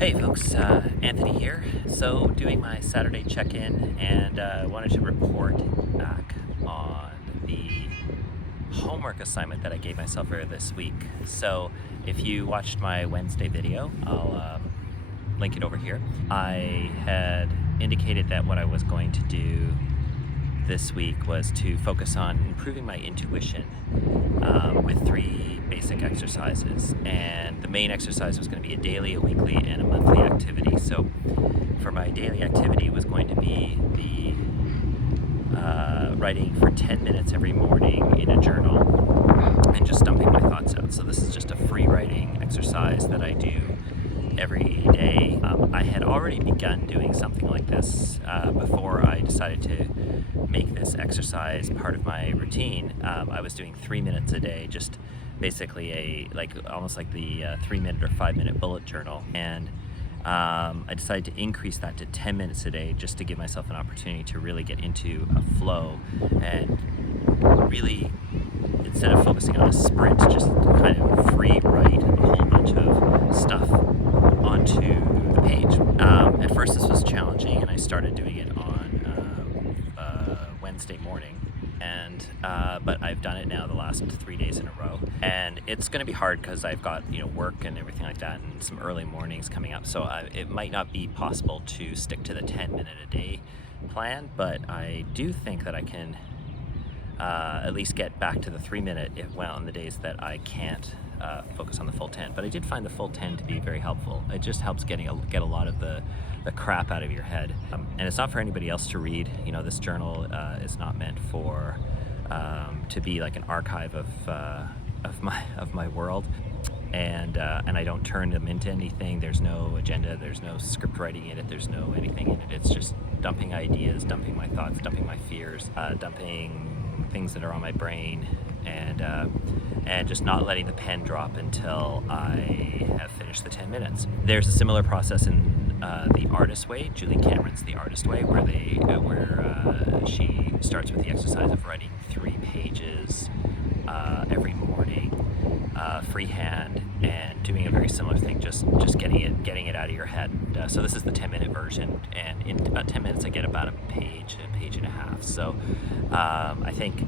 Hey folks, Anthony here. So doing my Saturday check-in, and wanted to report back on the homework assignment that I gave myself earlier this week. So if you watched my Wednesday video, I'll link it over here. I had indicated that what I was going to do this week was to focus on improving my intuition with 3 basic exercises, and the main exercise was going to be a daily, a weekly, and a monthly activity. So for my daily activity was going to be the writing for 10 minutes every morning in a journal and just dumping my thoughts out. So this is just a free writing exercise that I do every day. I had already begun doing something like this before I decided to make this exercise part of my routine. I was doing 3 minutes a day, just basically almost like the 3-minute or 5-minute bullet journal, and I decided to increase that to 10 minutes a day just to give myself an opportunity to really get into a flow and really, instead of focusing on a sprint, just kind of free write a whole bunch of stuff onto the page. At first this was challenging, and I started doing it on Wednesday morning, and but I've done it now the last 3 days in a row, and it's going to be hard because I've got work and everything like that, and some early mornings coming up, so it might not be possible to stick to the 10-minute a day plan, but I do think that I can at least get back to the 3-minute on the days that I can't focus on the full 10. But I did find the full 10 to be very helpful. It just helps get a lot of the crap out of your head, and it's not for anybody else to read. This journal is not meant for to be like an archive of my world, and I don't turn them into anything. There's no agenda, there's no script writing in it, there's no anything in it. It's just dumping ideas, dumping my thoughts, dumping my fears, dumping things that are on my brain, and just not letting the pen drop until I have finished the 10 minutes. There's a similar process in The Artist Way, Julie Cameron's The Artist Way, where she starts with the exercise of writing 3 pages every morning, freehand, and doing a very similar thing, just getting it out of your head. So this is the 10-minute version, and in about 10 minutes I get about a page and a half. So I think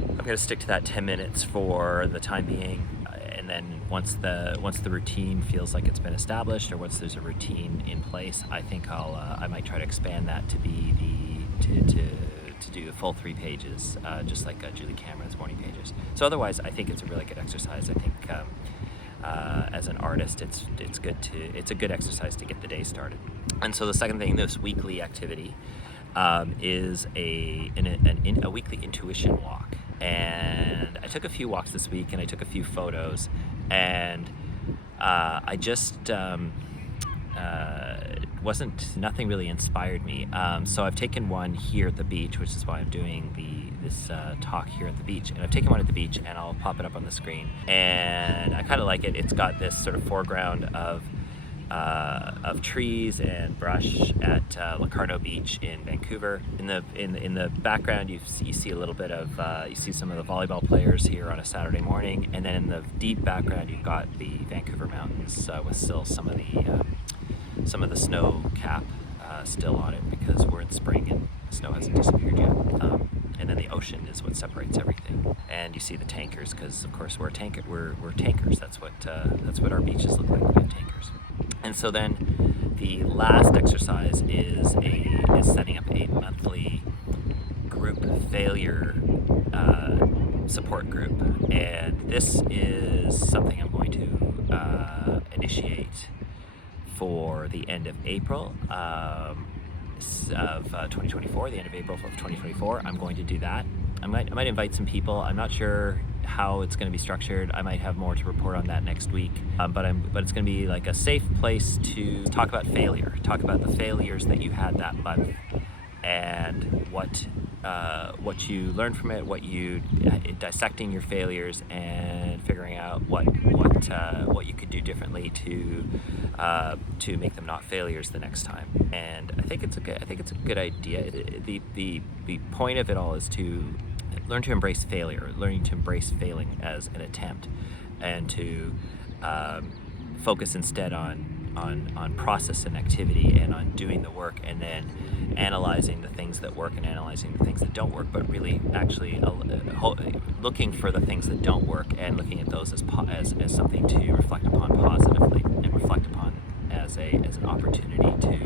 I'm going to stick to that 10 minutes for the time being, and then once the routine feels like it's been established, or once there's a routine in place, I think I might try to expand that to be to do a full 3 pages, just like Julie Cameron's morning pages. So otherwise, I think it's a really good exercise. I think as an artist, it's a good exercise to get the day started. And so the second thing, this weekly activity, is a weekly intuition walk. And I took a few walks this week, and I took a few photos, and I just nothing really inspired me. So I've taken one here at the beach, which is why I'm doing this talk here at the beach. And I've taken one at the beach, and I'll pop it up on the screen. And I kind of like it. It's got this sort of foreground of trees and brush at Locarno Beach in Vancouver. In the background, you see a little bit of you see some of the volleyball players here on a Saturday morning, and then in the deep background you've got the Vancouver mountains with still some of the snow cap still on it, because we're in spring and the snow hasn't disappeared yet. And then the ocean is what separates everything. And you see the tankers, because of course we're tankers. That's what our beaches look like. We have tankers. And so then the last exercise is setting up a monthly group failure support group, and this is something I'm going to initiate for the end of April of 2024. The end of April of 2024, I'm going to do that. I might invite some people. I'm not sure how it's going to be structured. I might have more to report on that next week. But it's going to be like a safe place to talk about failure, talk about the failures that you had that month, and what you learned from it, dissecting your failures and figuring out what you could do differently to make them not failures the next time. And I think it's a good idea. The point of it all is to learn to embrace failure, learning to embrace failing as an attempt, and to focus instead on on process and activity and on doing the work, and then analyzing the things that work and analyzing the things that don't work, but really actually looking for the things that don't work and looking at those as something to reflect upon positively and reflect upon as an opportunity to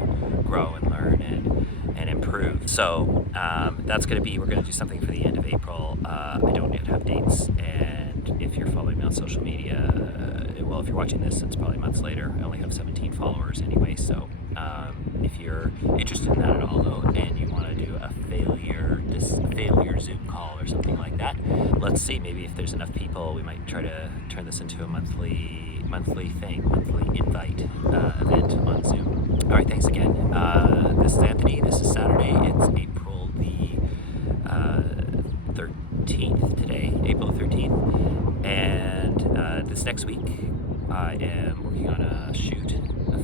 grow and learn and improve. So that's going to be, we're going to do something for the end of April. I don't yet have dates, and if you're following me on social media, well, if you're watching this, it's probably months later. I only have 17 followers anyway, so if you're interested in that at all, though, and you want to do a failure Zoom call or something like that, let's see. Maybe if there's enough people, we might try to turn this into a monthly invite event on Zoom. All right, thanks again. This is Anthony. This is Saturday. It's April the 13th today, April 13th, and this next week I am working on a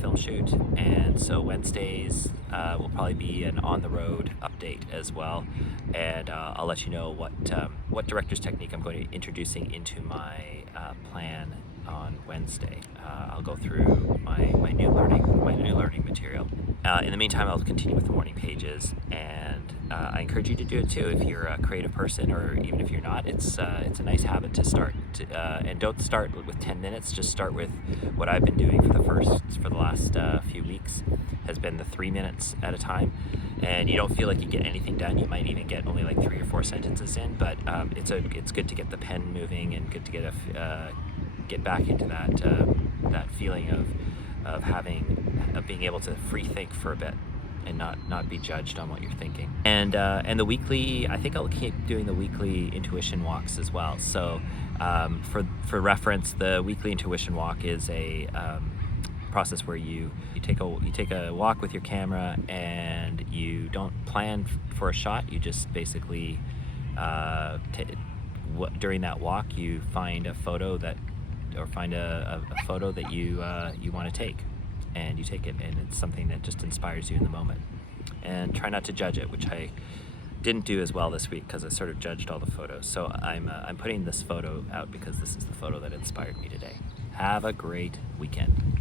film shoot, and so Wednesdays will probably be an on-the-road update as well, and I'll let you know what director's technique I'm going to be introducing into my plan on Wednesday. I'll go through my new learning material. In the meantime, I'll continue with the morning pages, and I encourage you to do it too if you're a creative person, or even if you're not. It's a nice habit to start, and don't start with 10 minutes. Just start with what I've been doing for the last few weeks has been the 3 minutes at a time, and you don't feel like you get anything done. You might even get only like 3 or 4 sentences in, but it's good to get the pen moving and good to get back into that feeling of being able to free think for a bit and not be judged on what you're thinking. And the weekly, I think I'll keep doing the weekly intuition walks as well. So for reference, the weekly intuition walk is a process where you take a walk with your camera, and you don't plan for a shot. You just basically during that walk you find a photo that you want to take, and you take it, and it's something that just inspires you in the moment. And try not to judge it, which I didn't do as well this week because I sort of judged all the photos. So I'm putting this photo out because this is the photo that inspired me today. Have a great weekend.